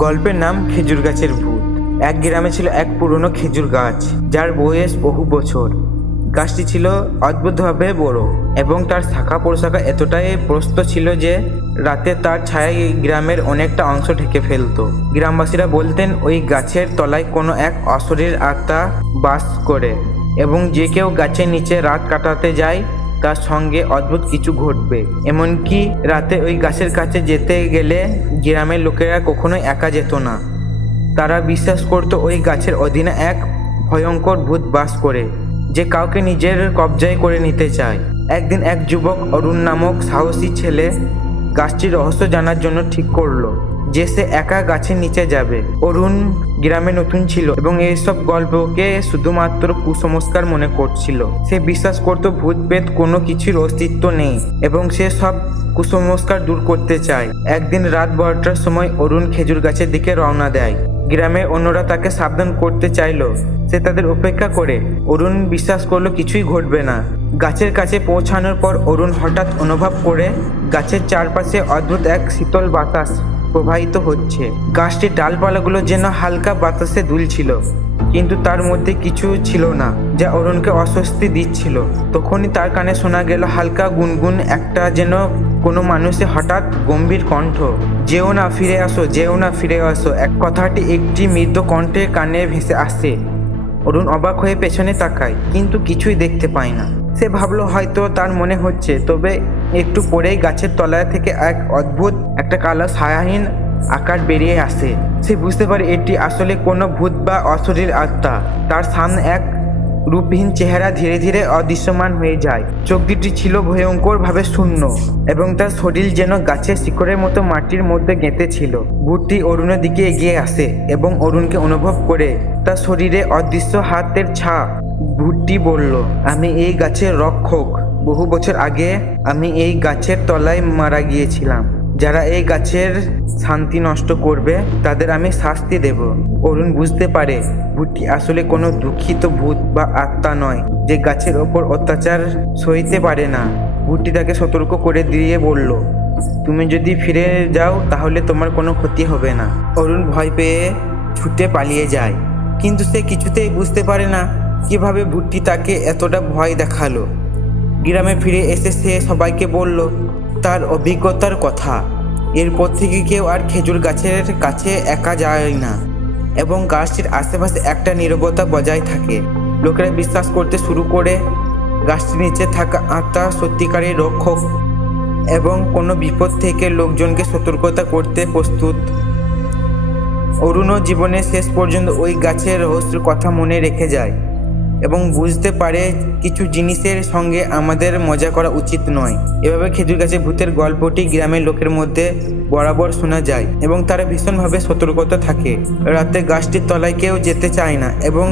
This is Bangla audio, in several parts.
গল্পের নাম খেজুর গাছের ভূত। এক গ্রামে ছিল এক পুরনো খেজুর গাছ, যার বয়স বহু বছর। গাছটি ছিল অদ্ভুতভাবে বড় এবং তার শাখা প্রশাখা এতটাই প্রশস্ত ছিল যে রাতে তার ছায়া গ্রামের অনেকটা অংশ ঢেকে ফেলত। গ্রামবাসীরা বলতেন ওই গাছের তলায় কোনো এক অশরীর আত্মা বাস করে এবং যে কেউ গাছের নিচে রাত কাটাতে যায় তার সঙ্গে অদ্ভুত কিছু ঘটবে। এমনকি রাতে ওই গাছের কাছে যেতে গেলে গ্রামের লোকেরা কখনোই একা যেত না। তারা বিশ্বাস করত ওই গাছের অধীনে এক ভয়ঙ্কর ভূত বাস করে, যে কাউকে নিজের কবজায় করে নিতে চায়। একদিন এক যুবক অরুণ নামক সাহসী ছেলে গাছটির রহস্য জানার জন্য ঠিক করলো যে সে একা গাছের নিচে যাবে। অরুণ গ্রামে নতুন ছিল এবং এইসব গল্পকে শুধুমাত্র কুসংস্কার মনে করছিল। সে বিশ্বাস করত ভূত প্রেত কোনো কিছুর অস্তিত্ব নেই এবং সে সব কুসংস্কার দূর করতে চায়। একদিন রাত 12টার সময় অরুণ খেজুর গাছের দিকে রওনা দেয়। গ্রামের অন্যরা তাকে সাবধান করতে চাইল, সে তাদের উপেক্ষা করে। অরুণ বিশ্বাস করলো কিছুই ঘটবে না। গাছের কাছে পৌঁছানোর পর অরুণ হঠাৎ অনুভব করে গাছের চারপাশে অদ্ভুত এক শীতল বাতাস প্রবাহিত হচ্ছে। গাছটির ডালপালাগুলো যেন হালকা বাতাসে দুলছিল, কিন্তু তার মধ্যে কিছু ছিল না যা অরুণকে অস্বস্তি দিচ্ছিল। তখনই তার কানে শোনা গেল হালকা গুনগুন একটা, যেন কোনো মানুষের হঠাৎ গম্ভীর কণ্ঠ। যেও না, ফিরে আসো, যেও না, ফিরে আসো। এক কথাটি একটি মৃদু কণ্ঠে কানে ভেসে আসে। অরুণ অবাক হয়ে পেছনে তাকায়, কিন্তু কিছুই দেখতে পায় না। সে ভাবলো হয়তো তার মনে হচ্ছে। তবে একটু পরেই গাছের তলায় থেকে এক অদ্ভুত একটা কালো ছায়াহীন আকার বেরিয়ে আসে। সে বুঝতে পারে এটি আসলে কোনো ভূত বা অশরীর আত্মা। তার সামনে এক রূপহীন চেহারা ধীরে ধীরে অদৃশ্যমান হয়ে যায়। চোখ দুটি ছিল ভয়ঙ্করভাবে শূন্য এবং তার শরীর যেন গাছের শিকড়ের মতো মাটির মধ্যে গেঁথে ছিল। ভূতটি অরুণের দিকে এগিয়ে আসে এবং অরুণকে অনুভব করে তার শরীরে অদৃশ্য হাতের ছাপ। ভূতটি বলল, আমি এই গাছের রক্ষক। বহু বছর আগে আমি এই গাছের তলায় মারা গিয়েছিলাম। যারা এই গাছের শান্তি নষ্ট করবে তাদের আমি শাস্তি দেব। অরুণ বুঝতে পারে ভূতটি আসলে কোনো দুঃখিত ভূত বা আত্মা নয় যে গাছের ওপর অত্যাচার সইতে পারে না। ভূতটি তাকে সতর্ক করে দিয়ে বলল, তুমি যদি ফিরে যাও তাহলে তোমার কোনো ক্ষতি হবে না। অরুণ ভয় পেয়ে ছুটে পালিয়ে যায়, কিন্তু সে কিছুতেই বুঝতে পারে না কিভাবে ভূতটি তাকে এতটা ভয় দেখালো। গ্রামে ফিরে এসে সে সবাইকে বলল তার অভিজ্ঞতার কথা। এরপর থেকে কেউ আর খেজুর গাছের কাছে একা যায় না এবং গাছটির আশেপাশে একটা নীরবতা বজায় থাকে। লোকেরা বিশ্বাস করতে শুরু করে গাছটির নিচে থাকা আত্মা সত্যিকারের রক্ষক এবং কোনো বিপদ থেকে লোকজনকে সতর্কতা করতে প্রস্তুত। অরুণও জীবনের শেষ পর্যন্ত ওই গাছের রহস্যের কথা মনে রেখে যায় এবং বুঝতে পারে কিছু জিনিসের সঙ্গে আমাদের মজা করা উচিত নয়। এভাবে খেজুর গাছের ভূতের গল্পটি গ্রামের লোকের মধ্যে বরাবর শোনা যায় এবং তারা ভীষণভাবে সতর্কতা থাকে। রাতে গাছটির তলায় কেউ যেতে চায় না এবং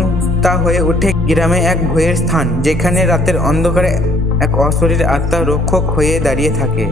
তা হয়ে ওঠে গ্রামে এক ভয়ের স্থান, যেখানে রাতের অন্ধকারে এক অশরীর আত্মা রক্ষক হয়ে দাঁড়িয়ে থাকে।